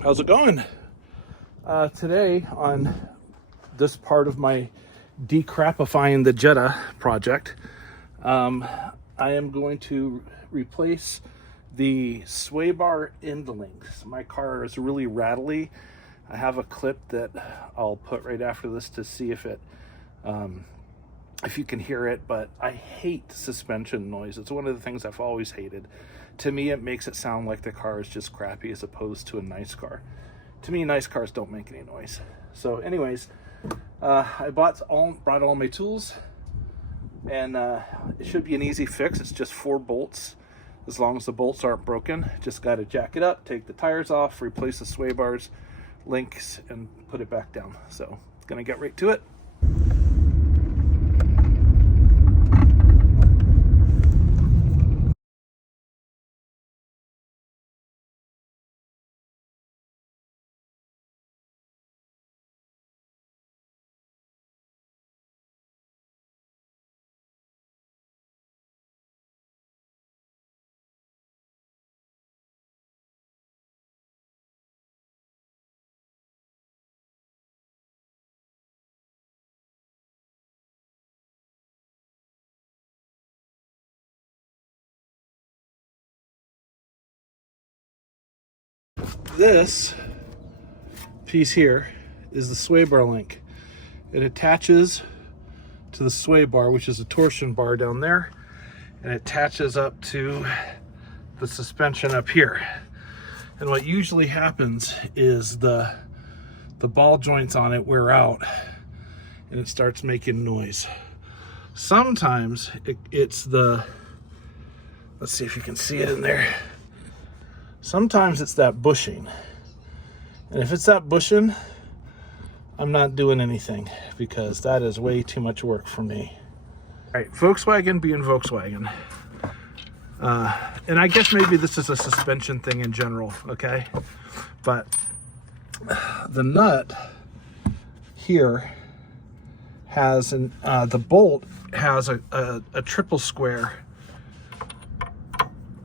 How's it going? Today on this part of my decrapifying the Jetta project, I am going to replace the sway bar end links. My car is really rattly. I have a clip that I'll put right after this to see if you can hear it, but I hate suspension noise. It's one of the things I've always hated. To me, it makes it sound like the car is just crappy as opposed to a nice car. To me, nice cars don't make any noise. So anyways, I brought all my tools, and it should be an easy fix. It's just 4 bolts. As long as the bolts aren't broken, just got to jack it up, take the tires off, replace the sway bars, links, and put it back down. So gonna get right to it. This piece here is the sway bar link. It attaches to the sway bar, which is a torsion bar down there, and it attaches up to the suspension up here. And what usually happens is the ball joints on it wear out and it starts making noise. Sometimes it's the, let's see if you can see it in there. Sometimes it's that bushing. And if it's that bushing, I'm not doing anything because that is way too much work for me. All right, Volkswagen being Volkswagen. And I guess maybe this is a suspension thing in general, okay? But the nut here has the bolt has a triple square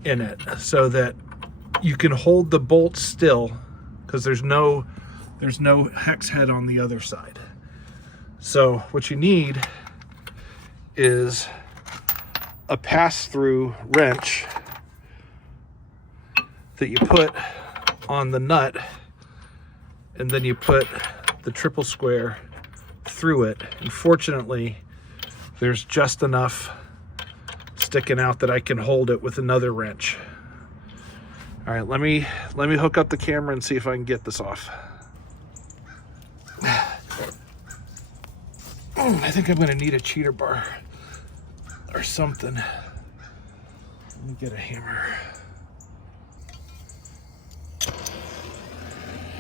in it so that you can hold the bolt still because there's no hex head on the other side. So what you need is a pass-through wrench that you put on the nut, and then you put the triple square through it. And fortunately, there's just enough sticking out that I can hold it with another wrench. All right, let me hook up the camera and see if I can get this off. I think I'm gonna need a cheater bar or something. Let me get a hammer.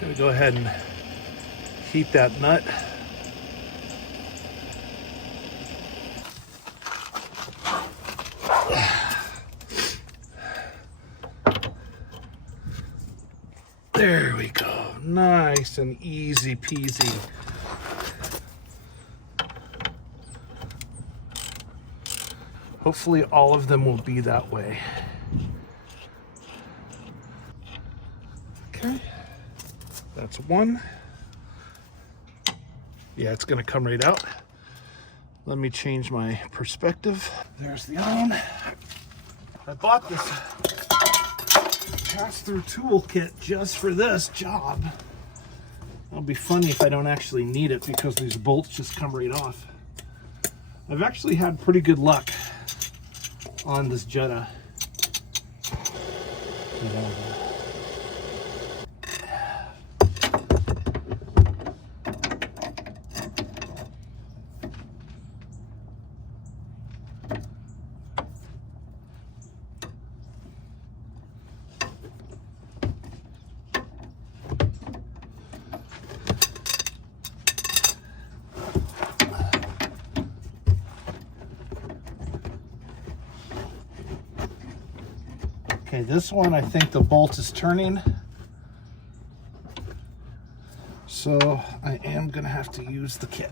Gonna go ahead and heat that nut. There we go, nice and easy peasy. Hopefully all of them will be that way. Okay, that's one. Yeah, it's gonna come right out. Let me change my perspective. There's the other one. I bought this pass-through tool kit just for this job. It'll be funny if I don't actually need it because these bolts just come right off. I've actually had pretty good luck on this Jetta. Okay, this one I think the bolt is turning, so I am gonna have to use the kit.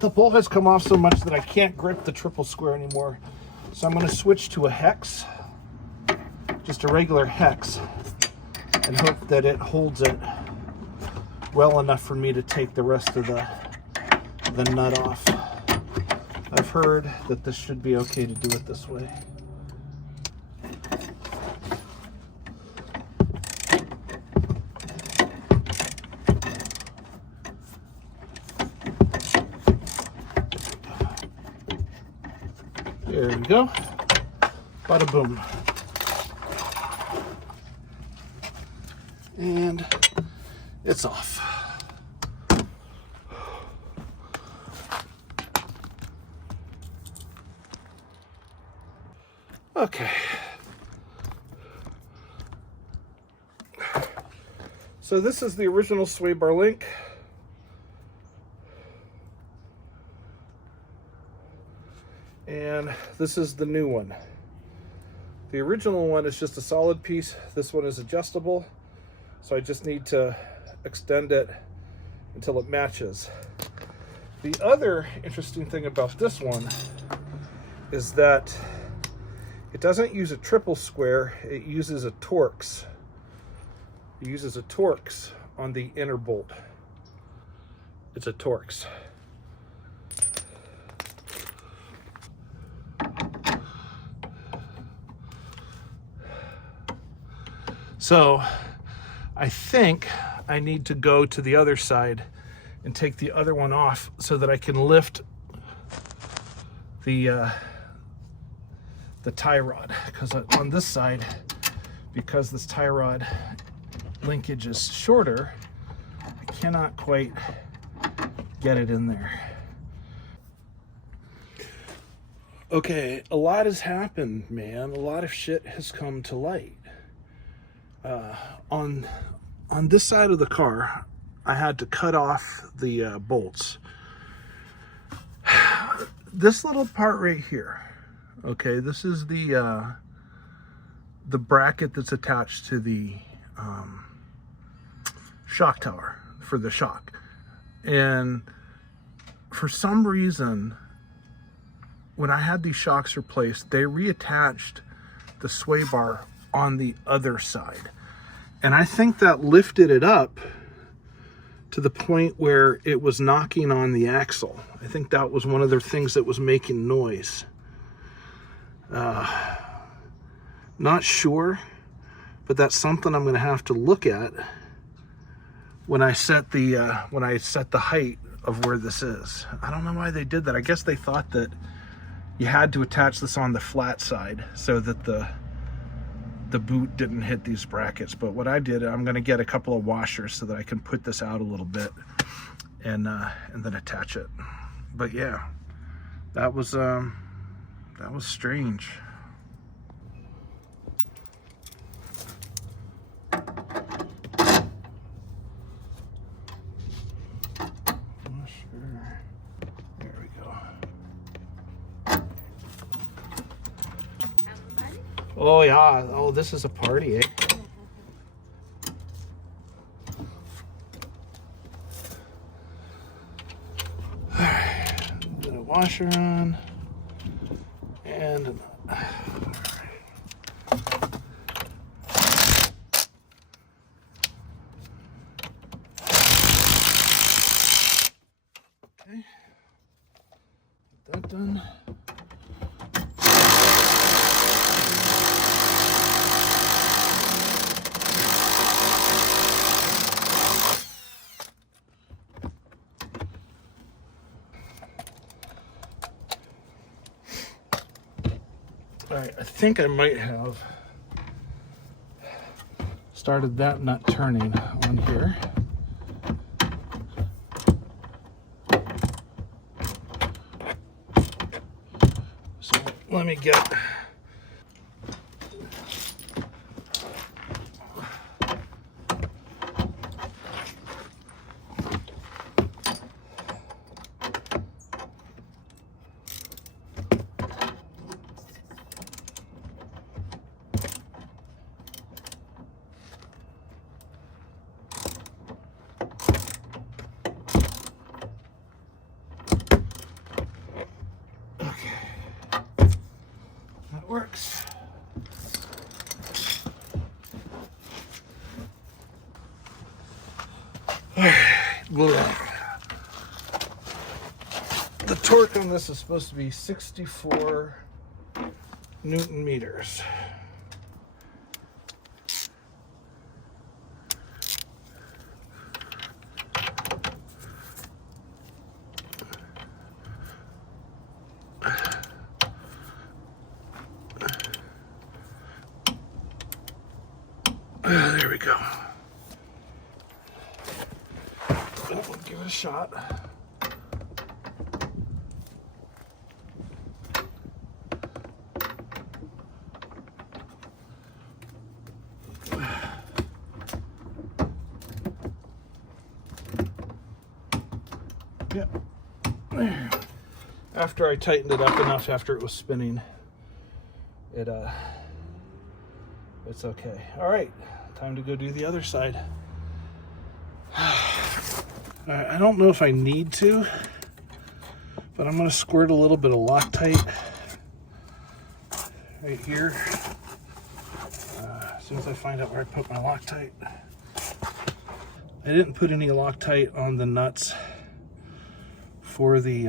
the bolt has come off so much that I can't grip the triple square anymore. So I'm going to switch to a hex, just a regular hex, and hope that it holds it well enough for me to take the rest of the nut off. I've heard that this should be okay to do it this way. There we go. Bada boom. And it's off. Okay. So this is the original sway bar link. And this is the new one. The original one is just a solid piece. This one is adjustable. So I just need to extend it until it matches. The other interesting thing about this one is that it doesn't use a triple square, it uses a Torx. It uses a Torx on the inner bolt. It's a Torx. So I think I need to go to the other side and take the other one off so that I can lift the tie rod, because on this side, because this tie rod linkage is shorter, I cannot quite get it in there. Okay, a lot has happened, man. A lot of shit has come to light. On this side of the car, I had to cut off the bolts. This little part right here, okay, this is the bracket that's attached to the shock tower for the shock. And for some reason, when I had these shocks replaced, they reattached the sway bar on the other side. And I think that lifted it up to the point where it was knocking on the axle. I think that was one of the things that was making noise. Not sure, but that's something I'm going to have to look at when I set the height of where this is. I don't know why they did that. I guess they thought that you had to attach this on the flat side so that the boot didn't hit these brackets. But what I did, I'm going to get a couple of washers so that I can put this out a little bit and then attach it. But yeah, that was strange. There we go. Oh yeah, oh, this is a party, eh? Alright, put a washer on, and okay, get that done. All right, I think I might have started that nut turning on here. So let me get on this is supposed to be 64 Newton meters. There we go. We'll give it a shot. Yep. There. After I tightened it up enough after it was spinning, it's okay. All right, time to go do the other side. I don't know if I need to, but I'm gonna squirt a little bit of Loctite right here. As soon as I find out where I put my Loctite. I didn't put any Loctite on the nuts for the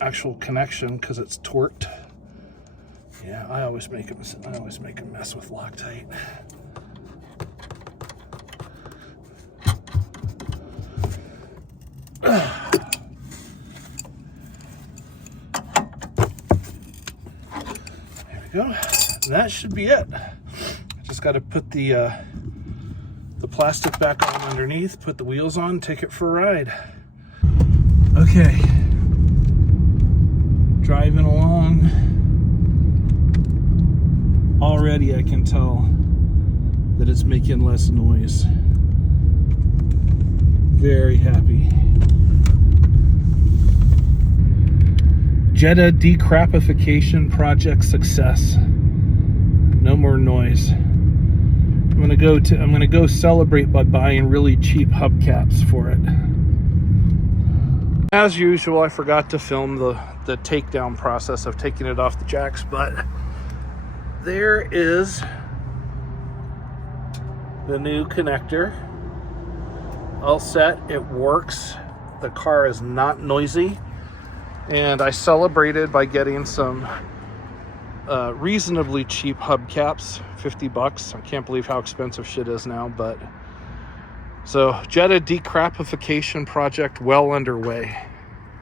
actual connection because it's torqued. Yeah, I always make a mess with Loctite. There we go. That should be it. Just got to put the plastic back on underneath, put the wheels on, take it for a ride. Okay, driving along. Already I can tell that it's making less noise. Very happy. Jetta Decrapification project success. No more noise. I'm gonna go celebrate by buying really cheap hubcaps for it. As usual, I forgot to film the takedown process of taking it off the jacks, but there is the new connector. All set, it works. The car is not noisy. And I celebrated by getting some reasonably cheap hubcaps, 50 bucks. I can't believe how expensive shit is now, but so Jetta Decrapification project well underway.